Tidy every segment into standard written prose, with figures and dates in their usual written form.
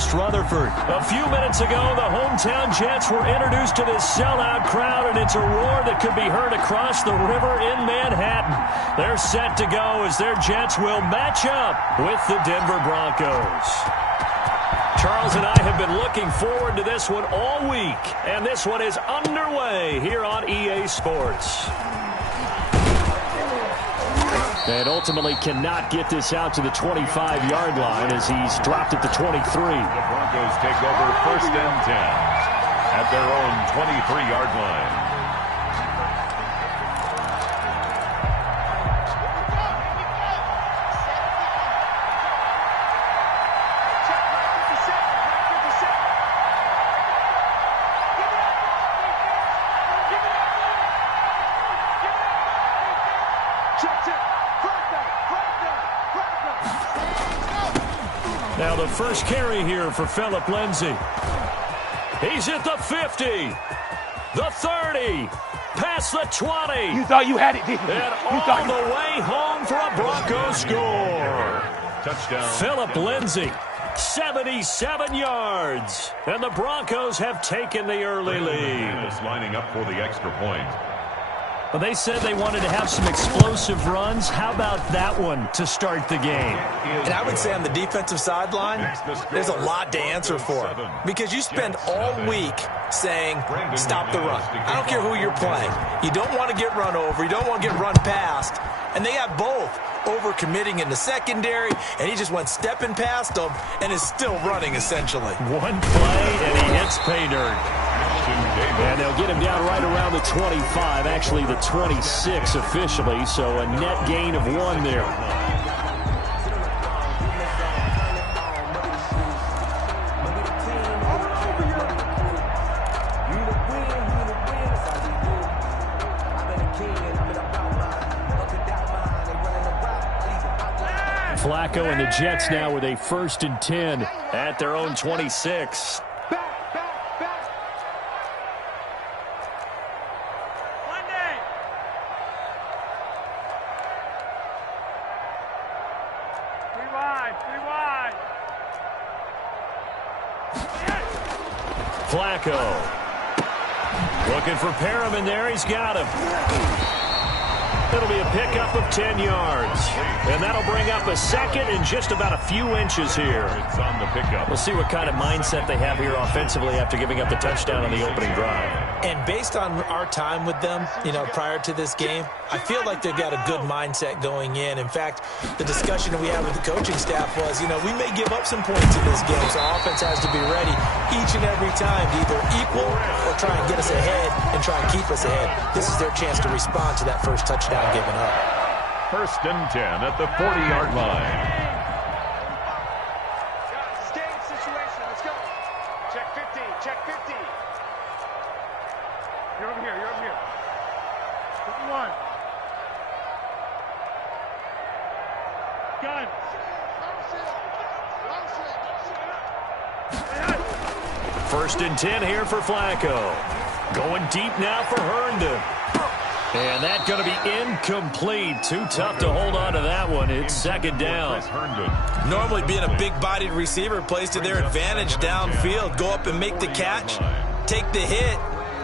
East Rutherford. A few minutes ago, the hometown Jets were introduced to this sellout crowd, and it's a roar that could be heard across the river in Manhattan. They're set to go as their Jets will match up with the Denver Broncos. Charles and I have been looking forward to this one all week, and this one is underway here on EA Sports. And ultimately cannot get this out to the 25-yard line as he's dropped at the 23. The Broncos take over 1st and 10 at their own 23-yard line. Now the first carry here for Philip Lindsay. He's at the 50, the 30, past the 20. You thought you had it, didn't you? And all the way home for a Broncos score. Touchdown. Philip Lindsay, 77 yards. And the Broncos have taken the early lead. Just lining up for the extra point. Well, they said they wanted to have some explosive runs. How about that one to start the game? And I would say on the defensive sideline, there's a lot to answer for. Because you spend all week saying, stop the run. I don't care who you're playing. You don't want to get run over. You don't want to get run past. And they have both. Over-committing in the secondary, and he just went stepping past them and is still running, essentially. One play, and he hits pay dirt. And they'll get him down right around the 25, actually the 26 officially, so a net gain of 1 there. Flacco and the Jets now with a 1st and 10 at their own 26. Flacco looking for Perriman there. He's got him. It'll be a pickup of 10 yards. And that'll bring up a second and just about a few inches here. It's on the pickup. We'll see what kind of mindset they have here offensively after giving up the touchdown on the opening drive. And based on our time with them, prior to this game, I feel like they've got a good mindset going in. In fact, the discussion that we had with the coaching staff was, we may give up some points in this game, so our offense has to be ready each and every time to either equal or try and get us ahead and try and keep us ahead. This is their chance to respond to that first touchdown given up. 1st and 10 at the 40-yard line. Game situation. Let's go. Check 50. Check 50. You're over here. You're over here. 51. Gun. 1st and 10 here for Flacco. Going deep now for Herndon. And that's going to be incomplete. Too tough to hold on to that one. It's 2nd down. Normally being a big-bodied receiver plays to their advantage downfield. Go up and make the catch, take the hit,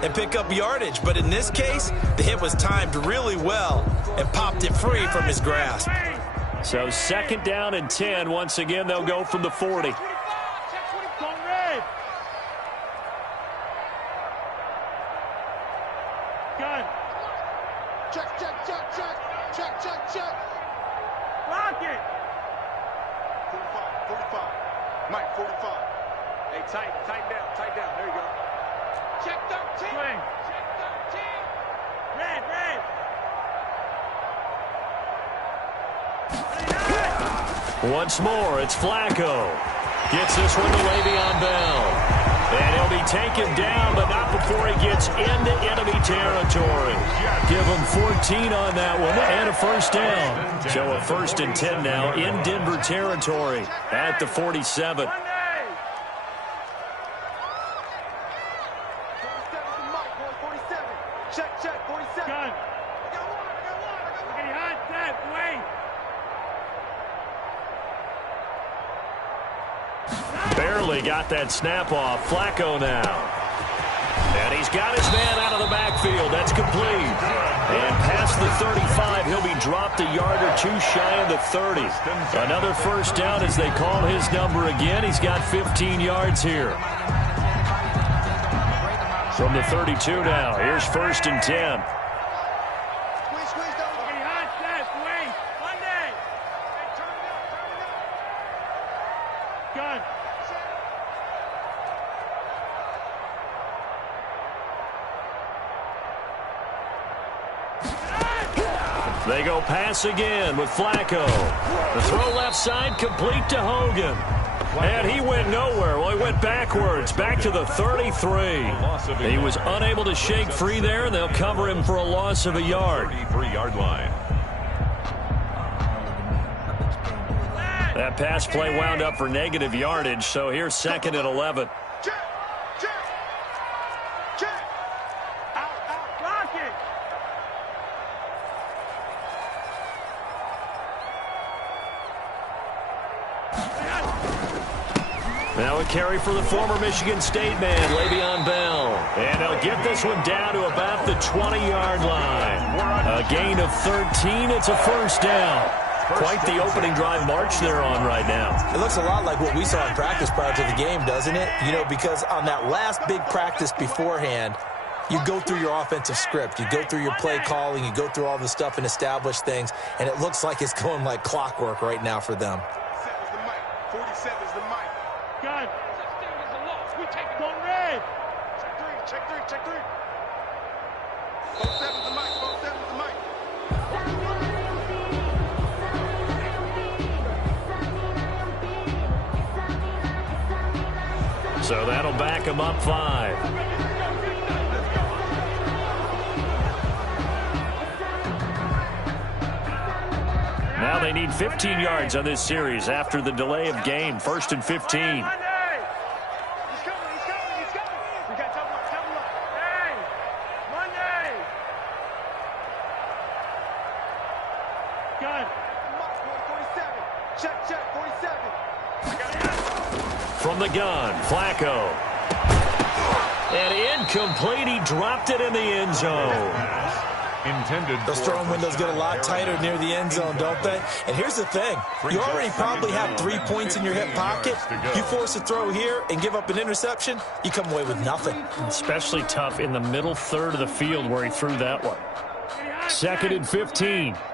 and pick up yardage. But in this case, the hit was timed really well and popped it free from his grasp. So 2nd down and 10. Once again, they'll go from the 40. Lock it. 45. Mike, 45. Hey, tighten down. There you go. Check 13. Swing. Check 13. Red. Once more, it's Flacco. Gets this one to Le'Veon Bell. And he'll be taken down, but not before he gets into enemy territory. Give him 14 on that one and a 1st down. So a 1st and 10 now in Denver territory at the 47. Check, 47. Gun. Okay, hot, set, wait. Barely he got that snap off. Flacco now. And he's got his man out of the backfield. That's complete. And past the 35, he'll be dropped a yard or two shy of the 30. Another first down as they call his number again. He's got 15 yards here. From the 32 now, here's 1st and 10. They go pass again with Flacco. The throw left side complete to Hogan. And he went nowhere. Well, he went backwards, back to the 33. He was unable to shake free there, and they'll cover him for a loss of a yard. 33-yard line. That pass play wound up for negative yardage, so here's 2nd and 11. Now a carry for the former Michigan State man, Le'Veon Bell. And he'll get this one down to about the 20-yard line. A gain of 13. It's a first down. Quite the opening drive march they're on right now. It looks a lot like what we saw in practice prior to the game, doesn't it? You know, because on that last big practice beforehand, you go through your offensive script. You go through your play calling. You go through all the stuff and establish things. And it looks like it's going like clockwork right now for them. 47's the mic. Gun. 16 is a loss. We take it on red. Check three. 47's the mic. 47's the mic. So that'll back him up 5. Now they need 15 yards on this series after the delay of game. 1st and 15. He's coming. We got double up. Hey, Monday. Gun. 47. Check. 47. From the gun, Flacco. And incomplete. He dropped it in the end zone. Those throwing windows get a lot tighter near the end zone, don't they? And here's the thing. You already probably have 3 points in your hip pocket. You force a throw here and give up an interception, you come away with nothing. Especially tough in the middle third of the field where he threw that one. 2nd and 15. Come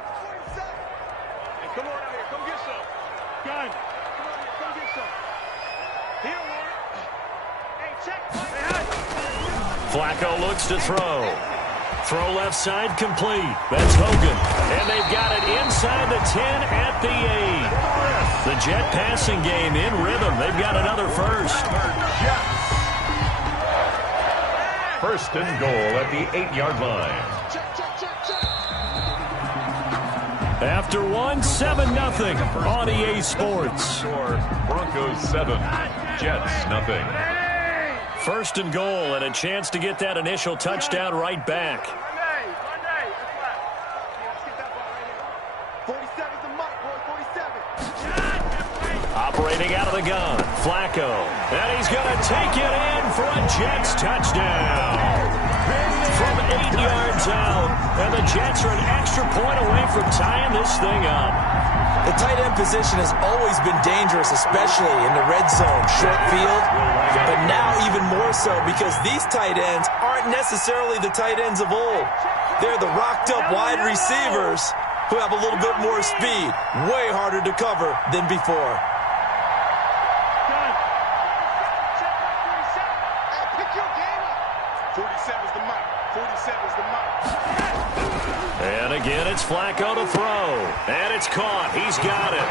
on out here. Come get some. Gun. Come get some. He don't want it. Hey, check. Flacco looks to throw. Throw left side complete. That's Hogan. And they've got it inside the 10 at the 8. The Jet passing game in rhythm. They've got another first. 1st and goal at the 8-yard line. After 1, 7-0 on EA Sports. Broncos 7, Jets nothing. 1st and goal and a chance to get that initial touchdown right back. 47's the mic, boy. 47. Operating out of the gun, Flacco. And he's going to take it in for a Jets touchdown. From 8 yards out. And the Jets are an extra point away from tying this thing up. The tight end position has always been dangerous, especially in the red zone, short field. But now even more so because these tight ends aren't necessarily the tight ends of old. They're the rocked-up wide receivers who have a little bit more speed, way harder to cover than before. And again, it's Flacco to throw. And it's caught. He's got it.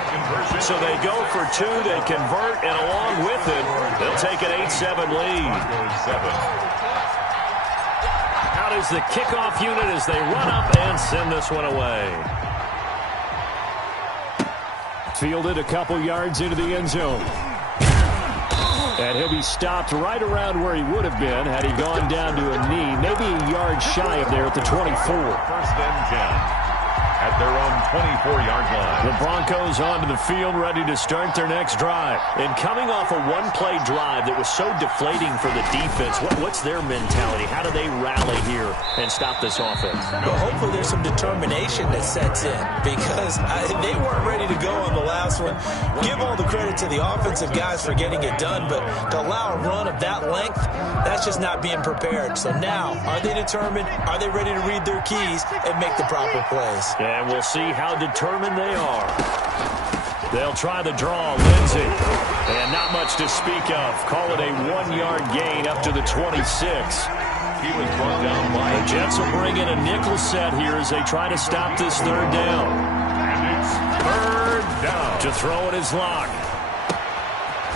So they go for 2. They convert, and along with it, they'll take an 8-7 lead. Out is the kickoff unit as they run up and send this one away. Fielded a couple yards into the end zone. And he'll be stopped right around where he would have been had he gone down to a knee, maybe a yard shy of there at the 24. 1st and 10. at their own 24-yard line. The Broncos onto the field, ready to start their next drive. And coming off a one-play drive that was so deflating for the defense, what's their mentality? How do they rally here and stop this offense? Well, hopefully there's some determination that sets in because they weren't ready to go on the last one. Give all the credit to the offensive guys for getting it done, but to allow a run of that length, that's just not being prepared. So now, are they determined? Are they ready to read their keys and make the proper plays? And we'll see how determined they are. They'll try the draw, Lindsey. And not much to speak of. Call it a 1-yard gain up to the 26. He was brought down by The Jets will bring in a nickel set here as they try to stop this third down. And it's third down. To throw it is Locke.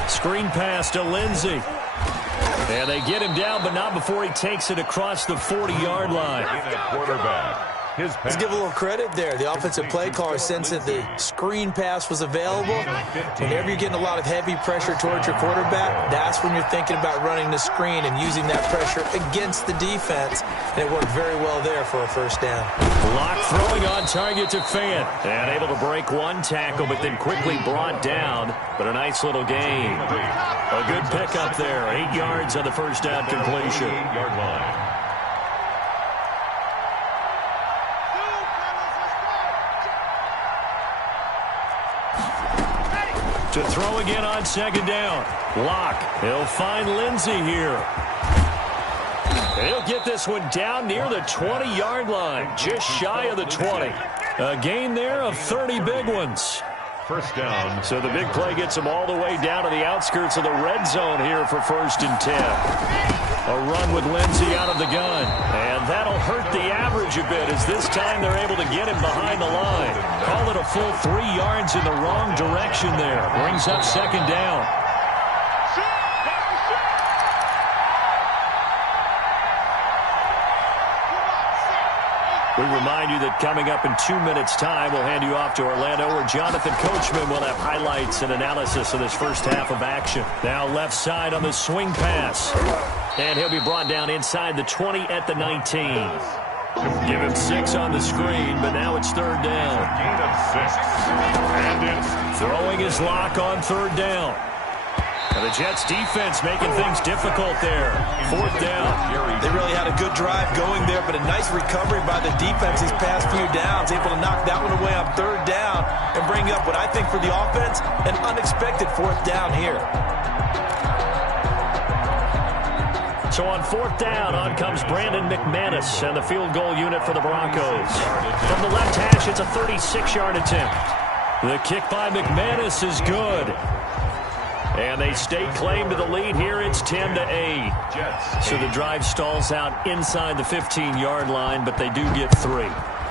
Screen pass to Lindsey. And they get him down, but not before he takes it across the 40-yard line. Quarterback. Let's give a little credit there. The offensive play caller sensed that the screen pass was available. Whenever you're getting a lot of heavy pressure towards your quarterback, that's when you're thinking about running the screen and using that pressure against the defense. And it worked very well there for a first down. Locke throwing on target to Fant. And able to break one tackle, but then quickly brought down. But a nice little gain. A good pickup there. 8 yards on the first down completion. 8-yard line. To throw again on second down. Locke. He'll find Lindsey here. And he'll get this one down near the 20-yard line. Just shy of the 20. A gain there of 30 big ones. First down. So the big play gets them all the way down to the outskirts of the red zone here for 1st and 10. A run with Lindsey out of the gun. And that'll hurt the average a bit as this time they're able to get him behind the line. Call it a full 3 yards in the wrong direction there. Brings up second down. We remind you that coming up in 2 minutes' time, we'll hand you off to Orlando, where Jonathan Coachman will have highlights and analysis of this first half of action. Now left side on the swing pass. And he'll be brought down inside the 20 at the 19. Give him 6 on the screen, but now it's third down. Gain of 6. And it's throwing his Locke on third down. And the Jets defense making things difficult there. 4th down. They really had a good drive going there, but a nice recovery by the defense these past few downs. Able to knock that one away on third down and bring up what I think for the offense, an unexpected 4th down here. So on 4th down, on comes Brandon McManus and the field goal unit for the Broncos. From the left hash, it's a 36-yard attempt. The kick by McManus is good. And they stake claim to the lead here. It's 10-8. So the drive stalls out inside the 15-yard line, but they do get 3.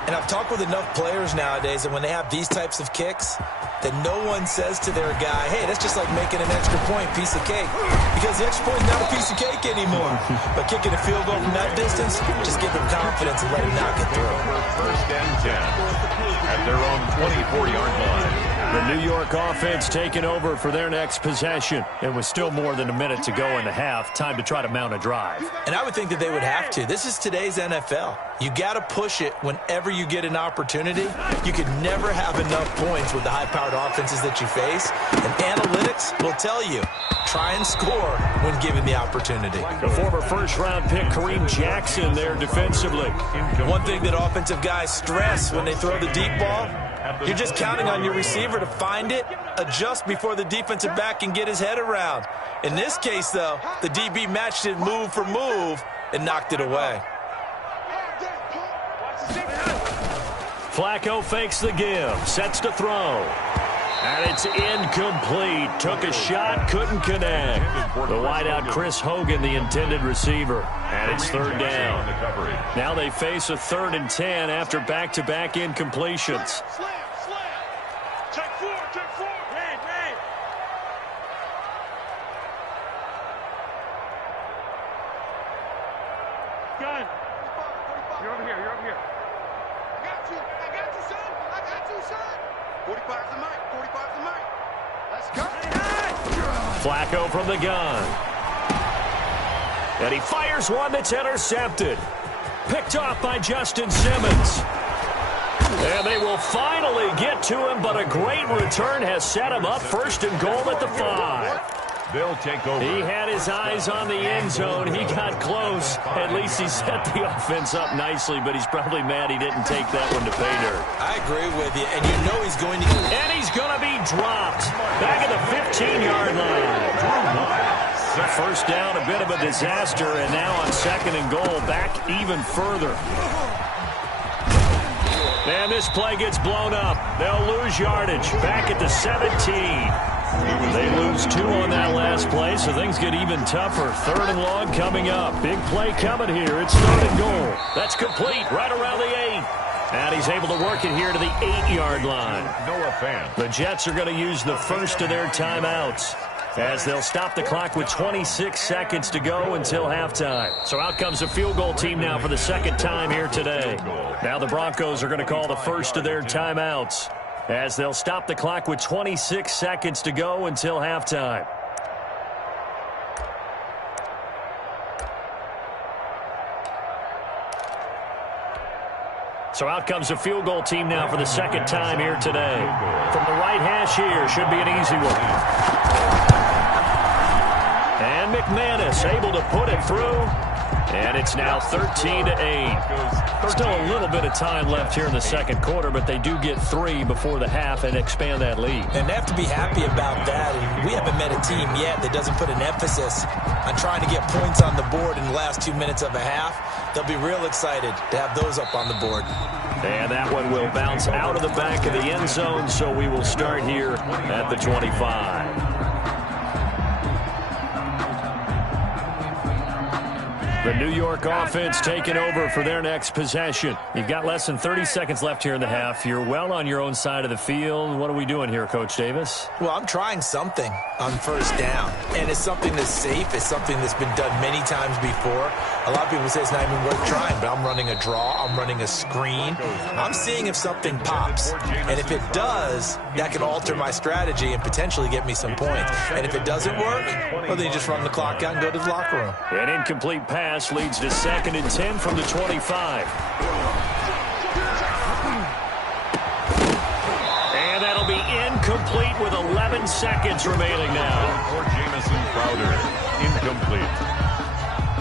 And I've talked with enough players nowadays, and when they have these types of kicks, that no one says to their guy, hey, that's just like making an extra point, piece of cake. Because the extra point is not a piece of cake anymore. But kicking a field goal from that distance, just give them confidence and let him knock it through. 1st and 10 at their own 24-yard line. The New York offense taking over for their next possession. And with still more than a minute to go in the half, time to try to mount a drive. And I would think that they would have to. This is today's NFL. You got to push it whenever you get an opportunity. You could never have enough points with the high-powered offenses that you face. And analytics will tell you, try and score when given the opportunity. The former first-round pick Kareem Jackson there defensively. One thing that offensive guys stress when they throw the deep ball, you're just counting on your receiver to find it, adjust before the defensive back can get his head around. In this case, though, the DB matched it move for move and knocked it away. Flacco fakes the give, sets to throw. And it's incomplete. Took a shot, couldn't connect. The wideout Chris Hogan, the intended receiver. And it's third down. Now they face a 3rd and 10 after back-to-back incompletions. Slam. Check 4. Red. Gun. You're over here. I got you, son. 45's the mic. Let's go. Flacco from the gun. And he fires one that's intercepted. Picked off by Justin Simmons. And they will finally get to him, but a great return has set him up 1st and goal at the 5. They'll take over. He had his eyes on the end zone. He got close. At least he set the offense up nicely, but he's probably mad he didn't take that one to pay dirt. I agree with you, and you know he's going to get... And he's going to be dropped back at the 15-yard line. First down, a bit of a disaster, and now on 2nd and goal, back even further. And this play gets blown up. They'll lose yardage back at the 17. They lose 2 on that last play, so things get even tougher. 3rd and long coming up. Big play coming here. It's 3rd and goal. That's complete right around the 8. And he's able to work it here to the 8-yard line. Noah Fan. The Jets are going to use the first of their timeouts, as they'll stop the clock with 26 seconds to go until halftime. So out comes the field goal team now for the 2nd time here today. Now the Broncos are going to call the first of their timeouts, as they'll stop the clock with 26 seconds to go until halftime. So out comes the field goal team now for the 2nd time here today. From the right hash here, should be an easy one. And McManus able to put it through. And it's now 13-8. Still a little bit of time left here in the 2nd quarter, but they do get 3 before the half and expand that lead. And they have to be happy about that. And we haven't met a team yet that doesn't put an emphasis on trying to get points on the board in the last 2 minutes of a half. They'll be real excited to have those up on the board. And that one will bounce out of the back of the end zone, so we will start here at the 25. The New York offense taking over for their next possession. You've got less than 30 seconds left here in the half. You're well on your own side of the field. What are we doing here, Coach Davis? Well, I'm trying something on 1st down, and it's something that's safe. It's something that's been done many times before. A lot of people say it's not even worth trying, but I'm running a draw. I'm running a screen. I'm seeing if something pops, and if it does, that could alter my strategy and potentially get me some points. And if it doesn't work, well, then you just run the clock out and go to the locker room. An incomplete pass leads to 2nd and 10 from the 25. And that'll be incomplete with 11 seconds remaining now. For Jamison Crowder, incomplete.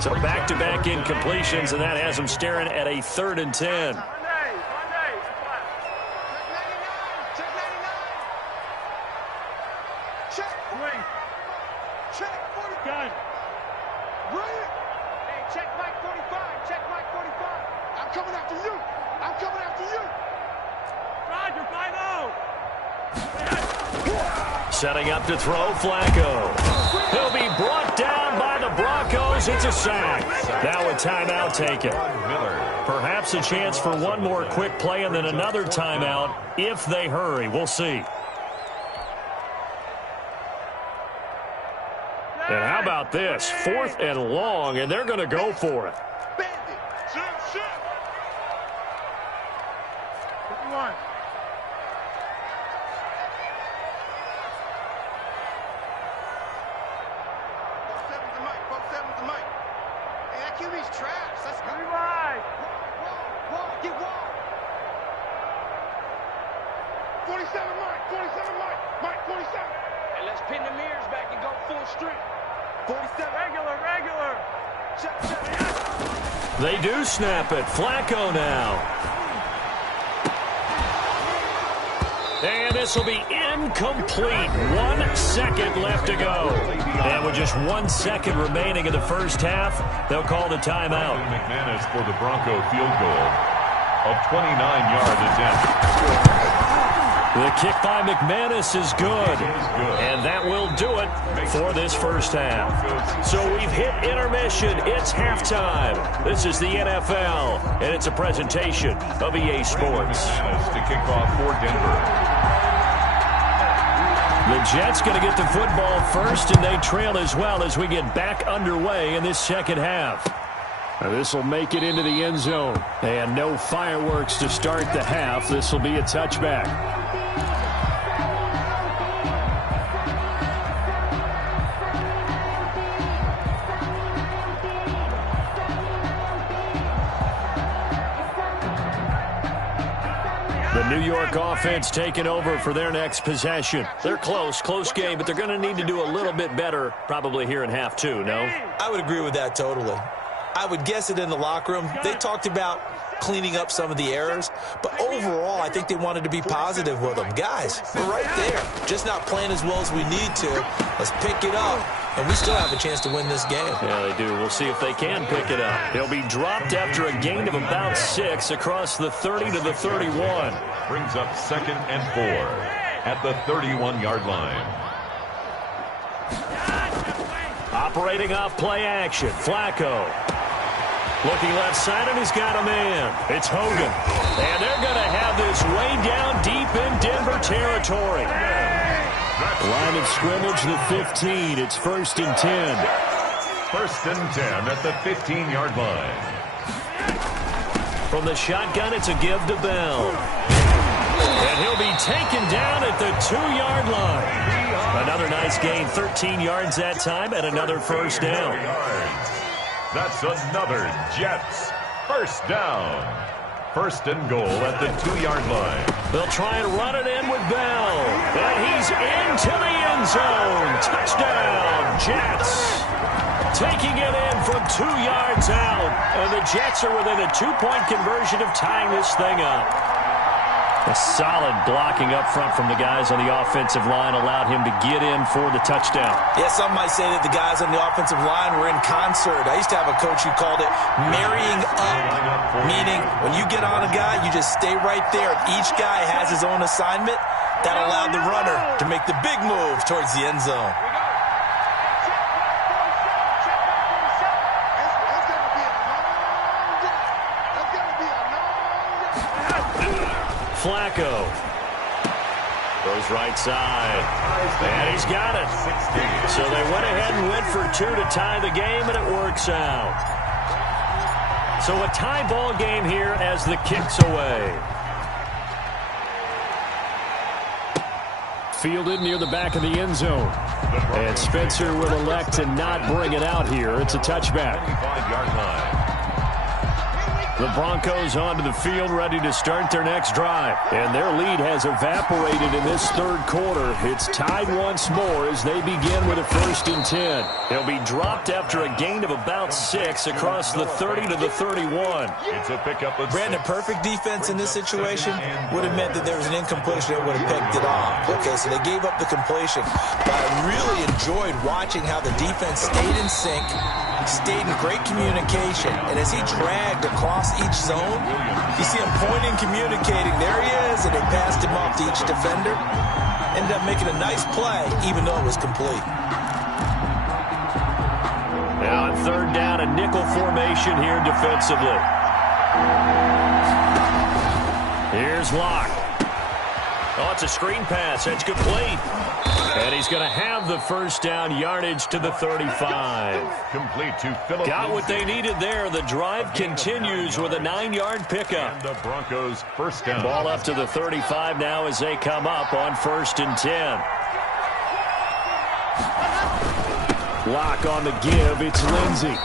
So back-to-back incompletions, and that has them staring at a 3rd and 10. Setting up to throw, Flacco. He'll be brought down by the Broncos. It's a sack. Now a timeout taken. Perhaps a chance for one more quick play and then another timeout if they hurry. We'll see. And how about this? 4th and long, and they're going to go for it. They do snap it. Flacco now. And this will be incomplete. 1 second left to go. And with just 1 second remaining in the first half, they'll call the timeout. McManus for the Bronco field goal. A 29-yard attempt. The kick by McManus is good. And that will do it for this first half. So we've hit intermission. It's halftime. This is the NFL, and it's a presentation of EA Sports. To kick off for Denver. The Jets going to get the football first, and they trail as well as we get back underway in this second half. This will make it into the end zone. And no fireworks to start the half. This will be a touchback. The New York offense taking over for their next possession. They're close game, but they're going to need to do a little bit better probably here in half two, no? I would agree with that totally. I would guess it in the locker room. They talked about cleaning up some of the errors, but overall, I think they wanted to be positive with them. Guys, we're right there. Just not playing as well as we need to. Let's pick it up, and we still have a chance to win this game. Yeah, they do. We'll see if they can pick it up. He'll be dropped after a gain of about 6 across the 30 to the 31. Brings up 2nd and 4 at the 31-yard line. Operating off play action, Flacco. Looking left side, and he's got a man. It's Hogan. And they're going to have this way down deep in Denver territory. Line of scrimmage, the 15. It's 1st and 10. 1st and 10 at the 15-yard line. From the shotgun, it's a give to Bell. And he'll be taken down at the 2-yard line. Another nice gain, 13 yards that time, and another first down. That's another Jets first down. 1st and goal at the 2-yard line. They'll try and run it in with Bell. And he's into the end zone. Touchdown, Jets. Taking it in from 2 yards out. And the Jets are within a 2-point conversion of tying this thing up. A solid blocking up front from the guys on the offensive line allowed him to get in for the touchdown. Yeah, some might say that the guys on the offensive line were in concert. I used to have a coach who called it marrying up, meaning when you get on a guy, you just stay right there. Each guy has his own assignment. That allowed the runner to make the big move towards the end zone. Flacco goes right side, and he's got it. So they went ahead and went for 2 to tie the game, and it works out. So a tie ball game here as the kick's away. Fielded near the back of the end zone. And Spencer will elect to not bring it out here. It's a touchback. 25-yard line. The Broncos onto the field, ready to start their next drive. And their lead has evaporated in this 3rd quarter. It's tied once more as they begin with a 1st and 10. They'll be dropped after a gain of about 6 across the 30 to the 31. It's a pickup. Brandon, perfect defense in this situation would have meant that there was an incompletion that would have picked it off. Okay, so they gave up the completion. But I really enjoyed watching how the defense stayed in sync, stayed in great communication, and as he dragged across each zone, you see him pointing, communicating. There he is, and they passed him off to each defender. Ended up making a nice play, even though it was complete. Now on 3rd down, a nickel formation here defensively. Here's Locke. Oh, it's a screen pass. That's complete. And he's going to have the first down, yardage to the 35. Complete to Philip. Got what they needed there. The drive continues with a 9-yard pickup. And the Broncos first down. Ball up to the 35 now as they come up on 1st and 10. Lock on the give. It's Lindsey.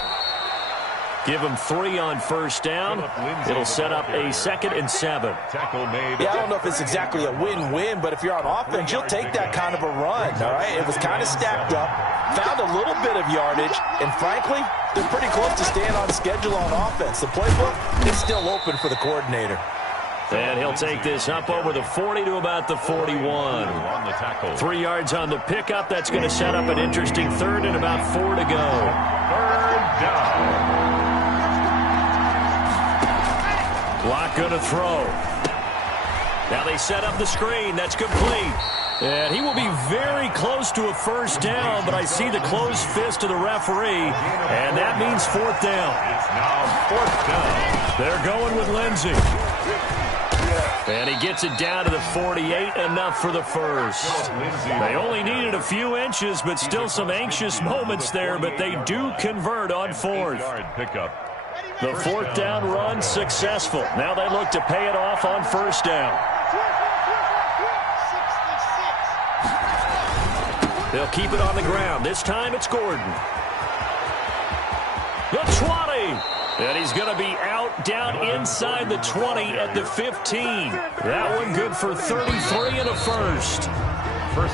Give him 3 on 1st down. It'll set up a 2nd and 7. Tackle made. Yeah, I don't know if it's exactly a win-win, but if you're on offense, you'll take that kind of a run, all right? It was kind of stacked up, found a little bit of yardage, and frankly, they're pretty close to staying on schedule on offense. The playbook is still open for the coordinator. And he'll take this up over the 40 to about the 41. On the tackle. 3 yards on the pickup. That's going to set up an interesting 3rd and about 4 to go. 3rd down. Block going to throw. Now they set up the screen. That's complete. And he will be very close to a first down, but I see the closed fist of the referee, and that means 4th down. It's now 4th down. They're going with Lindsey. And he gets it down to the 48, enough for the first. They only needed a few inches, but still some anxious moments there, but they do convert on 4th. The 4th down run successful. Now they look to pay it off on 1st down. They'll keep it on the ground. This time it's Gordon. The 20. And he's going to be out down inside the 20 at the 15. That one good for 33 and a first.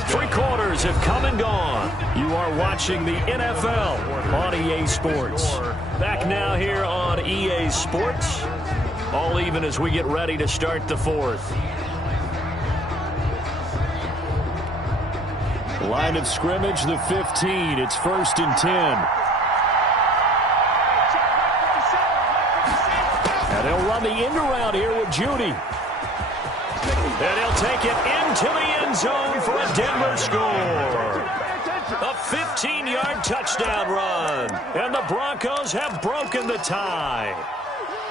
Three quarters have come and gone. You are watching the NFL on EA Sports. Back now here on EA Sports. All even as we get ready to start the fourth. Line of scrimmage, the 15. It's 1st and 10. And they'll run the end around here with Judy. And he'll take it into the end zone for a Denver score. A 15-yard touchdown run. And the Broncos have broken the tie.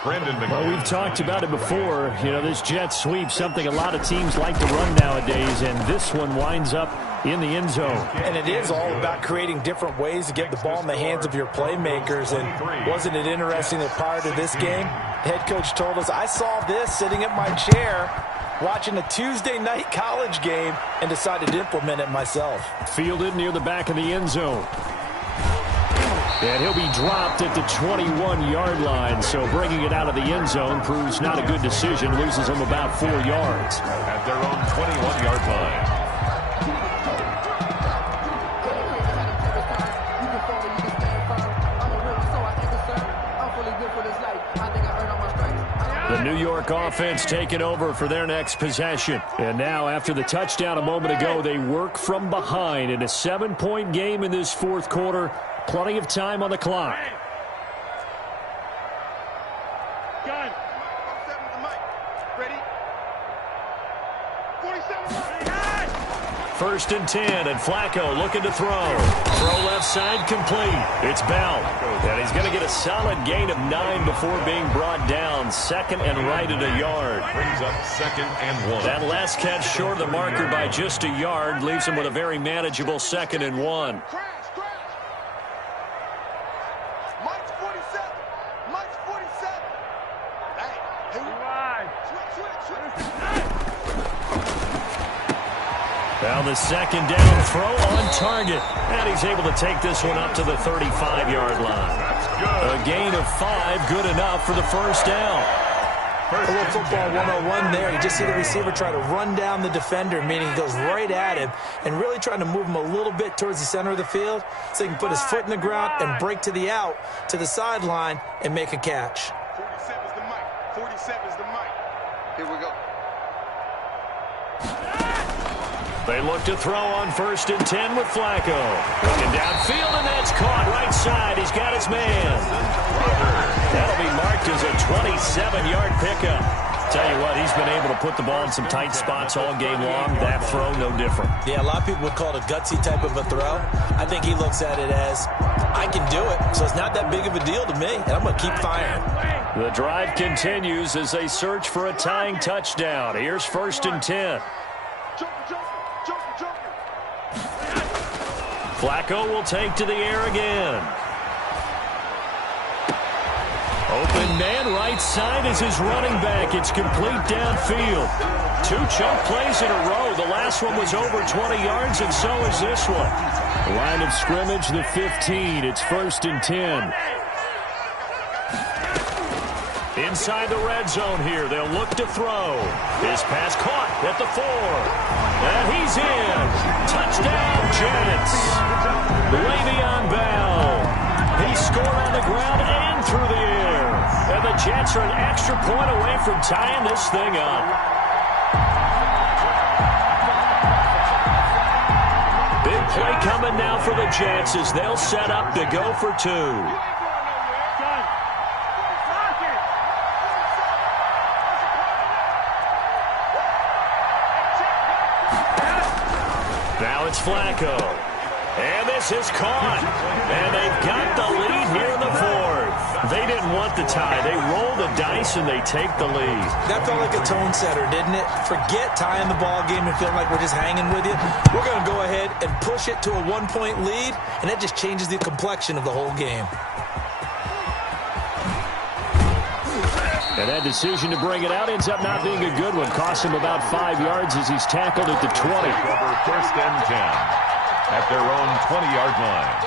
Well, we've talked about it before. You know, this jet sweep, something a lot of teams like to run nowadays, and this one winds up in the end zone. And it is all about creating different ways to get the ball in the hands of your playmakers. And wasn't it interesting that prior to this game, the head coach told us, I saw this sitting at my chair watching a Tuesday night college game and decided to implement it myself. Fielded near the back of the end zone. And he'll be dropped at the 21-yard line, so bringing it out of the end zone proves not a good decision. Loses him about 4 yards. At their own 21-yard line. The New York offense taking over for their next possession. And now, after the touchdown a moment ago, they work from behind in a 7-point game in this fourth quarter. Plenty of time on the clock. Gun. 1st and 10, and Flacco looking to throw. Throw left side complete. It's Bell. And he's going to get a solid gain of 9 before being brought down. 2nd and right at a yard. Brings up 2nd and 1. That last catch short of the marker by just a yard leaves him with a very manageable 2nd and 1. Now the 2nd down throw on target. And he's able to take this one up to the 35-yard line. A gain of 5, good enough for the first down. A little football 101 there. You just see the receiver try to run down the defender, meaning he goes right at him and really trying to move him a little bit towards the center of the field so he can put his foot in the ground and break to the out, to the sideline, and make a catch. 47 is the mic. 47 is the mic. Here we go. They look to throw on 1st and 10 with Flacco. Looking downfield, and that's caught right side. He's got his man. That'll be marked as a 27-yard pickup. Tell you what, he's been able to put the ball in some tight spots all game long. That throw, no different. Yeah, a lot of people would call it a gutsy type of a throw. I think he looks at it as, I can do it, so it's not that big of a deal to me, and I'm going to keep firing. The drive continues as they search for a tying touchdown. Here's 1st and 10. Flacco will take to the air again. Open man right side is his running back. It's complete downfield. 2 chunk plays in a row. The last one was over 20 yards, and so is this one. Line of scrimmage, the 15. It's 1st and 10. Inside the red zone here. They'll look to throw. His pass caught at the 4. And he's in. Touchdown, Jets. Le'Veon Bell. He scored on the ground and through the air. And the Jets are an extra point away from tying this thing up. Big play coming now for the Jets as they'll set up to go for 2. Now it's Flacco. And this is caught. And they've got the lead here in the 4th. They didn't want the tie. They roll the dice and they take the lead. That felt like a tone setter, didn't it? Forget tying the ball game and feeling like we're just hanging with you. We're going to go ahead and push it to a 1-point lead, and that just changes the complexion of the whole game. And that decision to bring it out ends up not being a good one. Cost him about 5 yards as he's tackled at the 20. 1st and 10 at their own 20-yard line.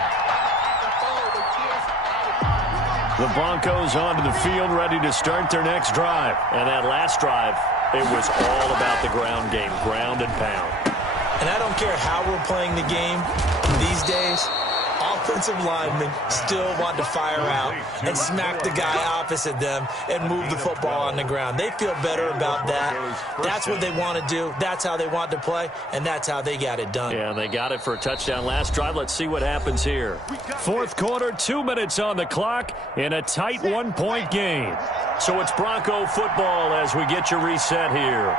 The Broncos onto the field, ready to start their next drive. And that last drive, it was all about the ground game, ground and pound. And I don't care how we're playing the game these days, offensive linemen still want to fire out and smack the guy opposite them and move the football on the ground. They feel better about that. That's what they want to do. That's how they want to play, and that's how they got it done. Yeah, they got it for a touchdown last drive. Let's see what happens here. Fourth quarter, 2 minutes on the clock in a tight one-point game. So it's Bronco football as we get you reset here.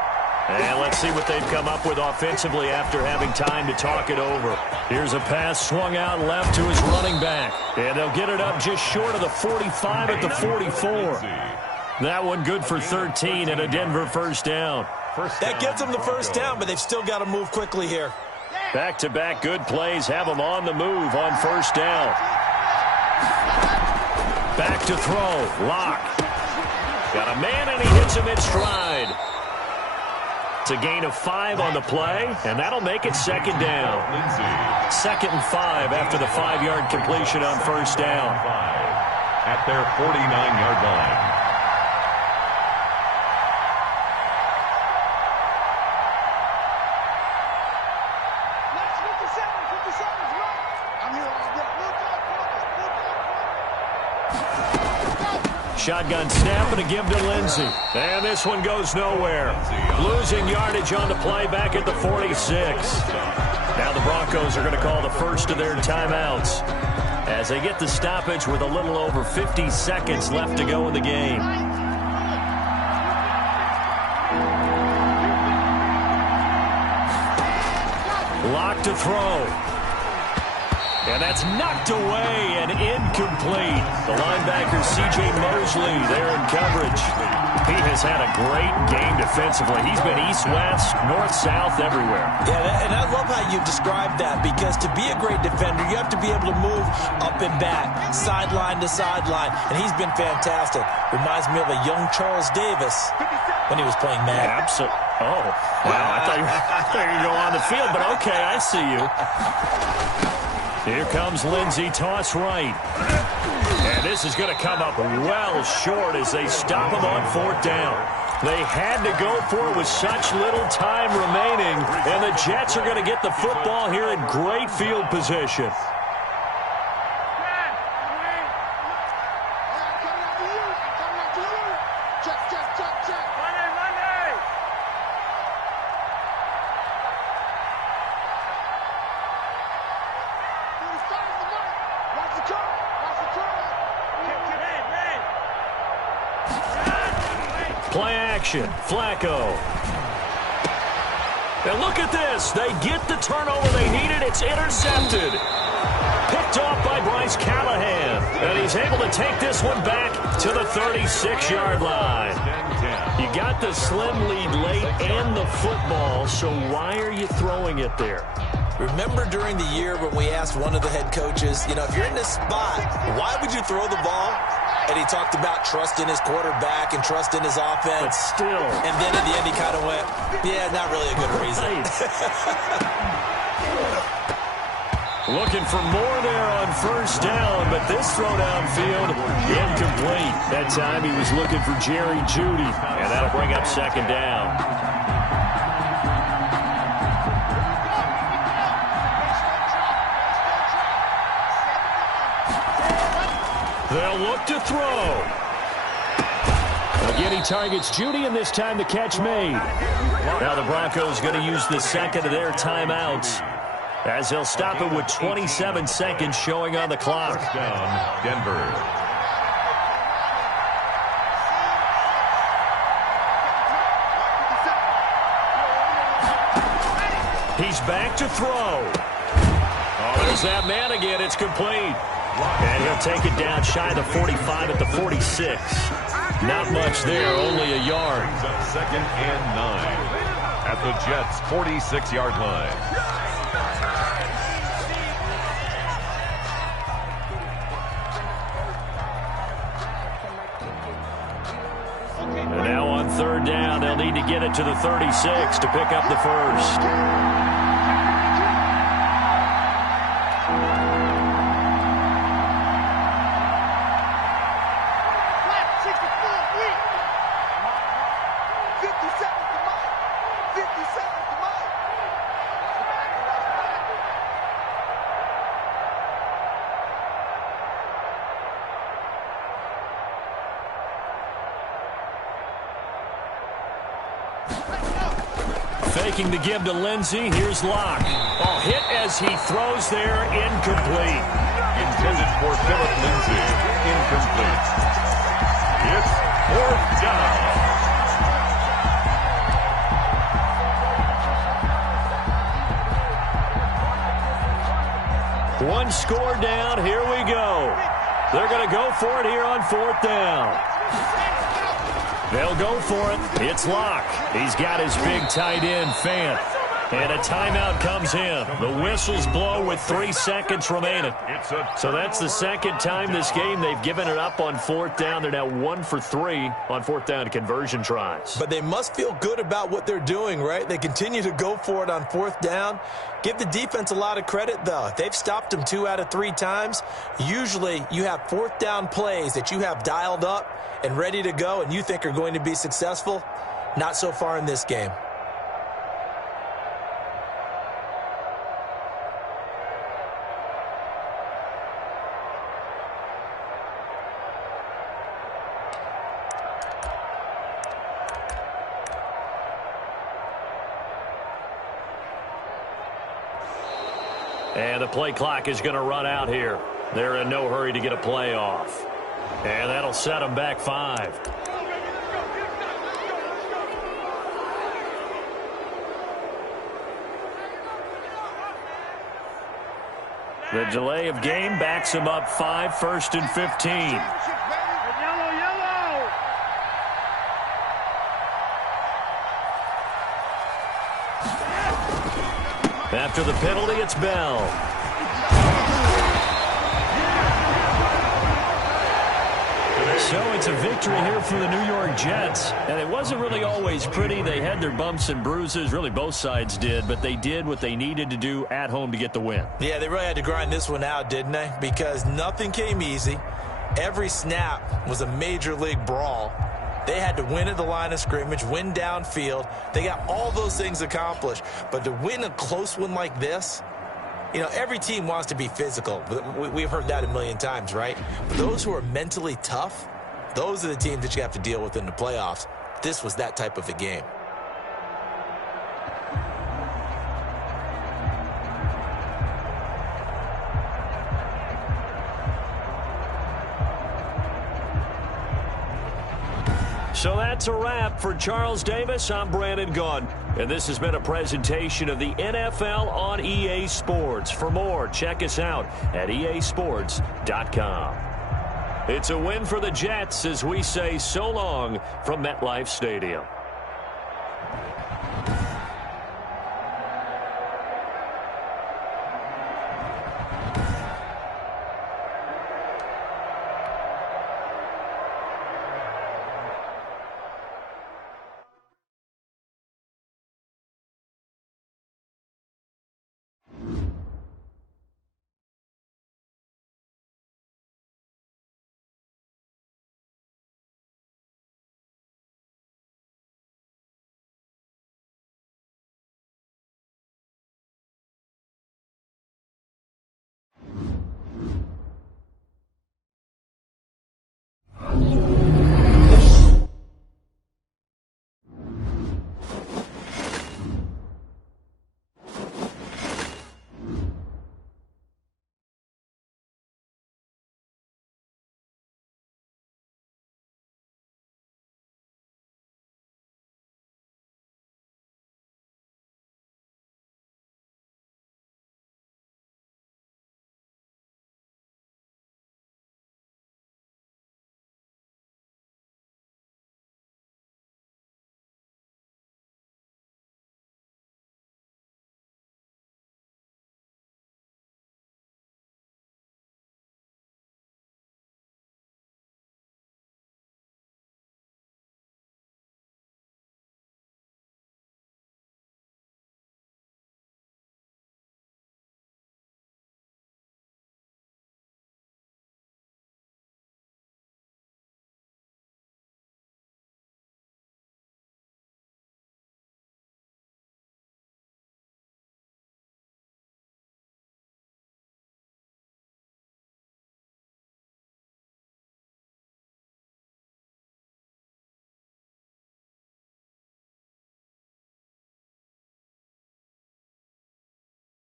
And let's see what they've come up with offensively after having time to talk it over. Here's a pass swung out left to his running back. And they'll get it up just short of the 45 at the 44. That one good for 13 and a Denver first down. That gets them the first down, but they've still got to move quickly here. Back-to-back good plays have them on the move on first down. Back to throw. Lock. Got a man and he hits him in stride. It's a gain of 5 on the play, and that'll make it second down. 2nd and 5 after the 5-yard completion on first down. At their 49-yard line. Shotgun snap and a give to Lindsey. And this one goes nowhere. Losing yardage on the play back at the 46. Now the Broncos are going to call the first of their timeouts as they get the stoppage with a little over 50 seconds left to go in the game. Lock to throw. And that's knocked away and incomplete. The linebacker, C.J. Mosley, there in coverage. He has had a great game defensively. He's been east-west, north-south, everywhere. Yeah, and I love how you describe that, because to be a great defender, you have to be able to move up and back, sideline to sideline, and he's been fantastic. Reminds me of a young Charles Davis when he was playing Madden. Absolutely. Oh, wow. I thought you were going to go on the field, but okay, I see you. Here comes Lindsey, toss right. And this is going to come up well short as they stop him on 4th down. They had to go for it with such little time remaining, and the Jets are going to get the football here in great field position. Play action, Flacco. And look at this. They get the turnover they needed. It's intercepted. Picked off by Bryce Callahan. And he's able to take this one back to the 36-yard line. You got the slim lead late and the football, so why are you throwing it there? Remember during the year when we asked one of the head coaches, you know, if you're in this spot, why would you throw the ball? And he talked about trust in his quarterback and trust in his offense. But still. And then at the end he kind of went, yeah, not really a good reason. Looking for more there on first down, but this throw downfield, incomplete. That time he was looking for Jerry Jeudy, and that'll bring up second down. They'll look to throw. Again, he targets Jeudy, and this time the catch made. Now the Broncos going to use the second of their timeouts, as they'll stop it with 27 seconds showing on the clock. First down, Denver. He's back to throw. Oh, there's that man again. It's complete. And he'll take it down shy of the 45 at the 46. Not much there, only a yard. Second and 9 at the Jets' 46-yard line. And now on third down, they'll need to get it to the 36 to pick up the first. Faking the give to Lindsey. Here's Locke. Oh, hit as he throws there. Incomplete. Intended for Phillip Lindsay. Incomplete. It's 4th down. One score down. Here we go. They're going to go for it here on 4th down. They'll go for it. It's Locke. He's got his big tight end, Fant. And a timeout comes in. The whistles blow with 3 seconds remaining. So that's the second time this game they've given it up on 4th down. They're now 1 for 3 on 4th down conversion tries. But they must feel good about what they're doing, right? They continue to go for it on 4th down. Give the defense a lot of credit, though. They've stopped them 2 out of 3 times. Usually you have 4th down plays that you have dialed up and ready to go and you think are going to be successful. Not so far in this game. And the play clock is going to run out here. They're in no hurry to get a play off. And that'll set them back 5. The delay of game backs them up 5, 1st and 15. After the penalty, it's Bell. So it's a victory here for the New York Jets. And it wasn't really always pretty. They had their bumps and bruises. Really, both sides did. But they did what they needed to do at home to get the win. Yeah, they really had to grind this one out, didn't they? Because nothing came easy. Every snap was a major league brawl. They had to win at the line of scrimmage, win downfield. They got all those things accomplished. But to win a close one like this, you know, every team wants to be physical. We've heard that a million times, right? But those who are mentally tough, those are the teams that you have to deal with in the playoffs. This was that type of a game. So that's a wrap for Charles Davis. I'm Brandon Gaudin, and this has been a presentation of the NFL on EA Sports. For more, check us out at easports.com. It's a win for the Jets as we say so long from MetLife Stadium.